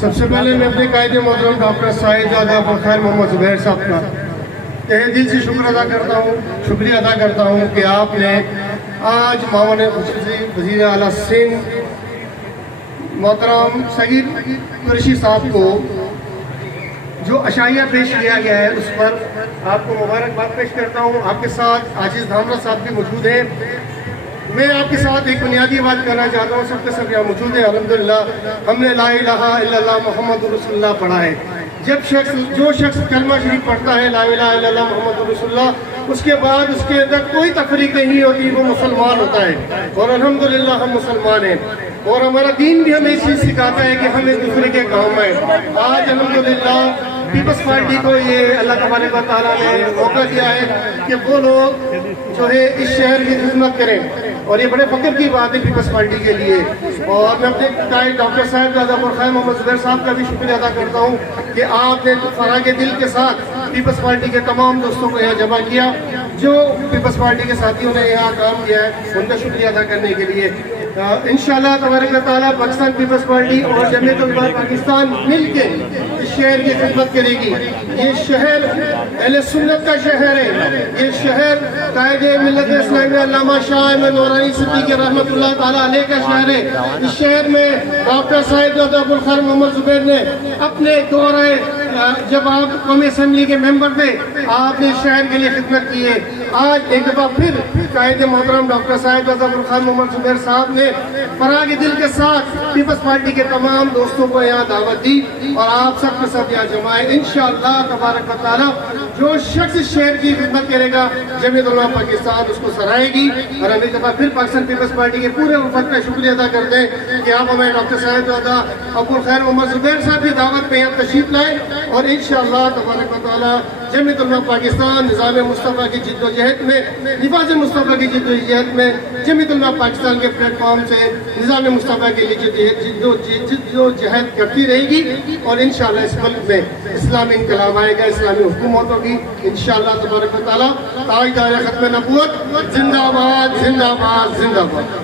سب سے پہلے میں اپنے قائد محترم ڈاکٹر سعید زادہ ابوالخیر محمد زبیر صاحب کا تہہ دل سے شکریہ ادا کرتا ہوں کہ آپ نے آج معاون خصوصی وزیر اعلیٰ سندھ محترم سعید قریشی صاحب کو جو عشائیہ پیش کیا گیا ہے اس پر آپ کو مبارکباد پیش کرتا ہوں۔ آپ کے ساتھ عاجز دھامرا صاحب بھی موجود ہیں۔ میں آپ کے ساتھ ایک بنیادی بات کرنا چاہتا ہوں، سب کے سب یہاں موجود ہیں۔ الحمدللہ ہم نے لا الہ الا اللہ محمد رسول اللہ پڑھا ہے۔ جو شخص کلمہ شریف پڑھتا ہے لا الہ الا اللہ محمد رسول اللہ، اس کے بعد اس کے اندر کوئی تفریق نہیں ہوتی، وہ مسلمان ہوتا ہے۔ اور الحمدللہ ہم مسلمان ہیں، اور ہمارا دین بھی ہمیں اس چیز سکھاتا ہے کہ ہم ایک دوسرے کے کام ہیں۔ آج الحمدللہ پیپلز پارٹی کو یہ اللہ تبارک و تعالیٰ نے موقع دیا ہے کہ وہ لوگ جو ہے اس شہر کی خدمت کریں، اور یہ بڑے فخر کی بات ہے پیپلز پارٹی کے لیے۔ اور میں اپنے قائد ڈاکٹر صاحب زادہ ابوالخیر محمد زبیر صاحب کا بھی شکریہ ادا کرتا ہوں کہ آپ نے فراغ دل کے ساتھ پیپلز پارٹی کے تمام دوستوں کو یہاں جمع کیا، جو پیپلز پارٹی کے ساتھیوں نے یہاں کام کیا ہے، ان کا شکریہ ادا کرنے کے لیے۔ انشاءاللہ تبارک و تعالیٰ پاکستان پیپلز پارٹی اور جمعیت علماء پاکستان مل کے اس شہر کی خدمت کرے گی۔ یہ شہر اہل سنت کا شہر ہے، یہ شہر قائد ملت اسلامیہ علامہ شاہ احمد نورانی صدیقی رحمۃ اللہ تعالیٰ علیہ کا شہر ہے۔ اس شہر میں ڈاکٹر سعید زادہ ابوالخیر محمد زبیر نے اپنے دورہ جب آپ قومی اسمبلی کے ممبر تھے، آپ نے شہر کے لیے خدمت کی ہے۔ آج ایک دفعہ پھر قائد محترم ڈاکٹر صاحب زادہ ابوالخیر محمد زبیر صاحب نے فراغ دل کے ساتھ پیپلز پارٹی کے تمام دوستوں کو یہاں دعوت دی، اور آپ سب کے ساتھ یہاں جمع ہے۔ انشاءاللہ تبارک و تعالیٰ جو شخص اس شہر کی خدمت کرے گا، جمعیت علماء پاکستان اس کو سرائے گی۔ اور ہم ایک دفعہ پھر پاکستان پیپلز پارٹی کے پورے وفد کا شکریہ ادا کرتے ہیں کہ آپ ہمیں ڈاکٹر صاحب زادہ ابوالخیر محمد زبیر صاحب کی دعوت پہ یہاں تشریف لائے، اور انشاءاللہ تبارک و تعالیٰ جمعیت علماء پاکستان نظام مصطفیٰ کی جد و جہد میں، نفاذ مصطفیٰ کی جد و جہد میں، جمعیت علماء پاکستان کے پلیٹ فارم سے نظام مصطفیٰ کے لیے جد و جہد کرتی رہے گی، اور انشاءاللہ اس ملک میں اسلامی انقلاب آئے گا، اسلامی حکومت ہوگی انشاءاللہ تبارک و تعالیٰ۔ تاجدار ختم نبوت زندہ باد، زندہ باد، زندہ باد۔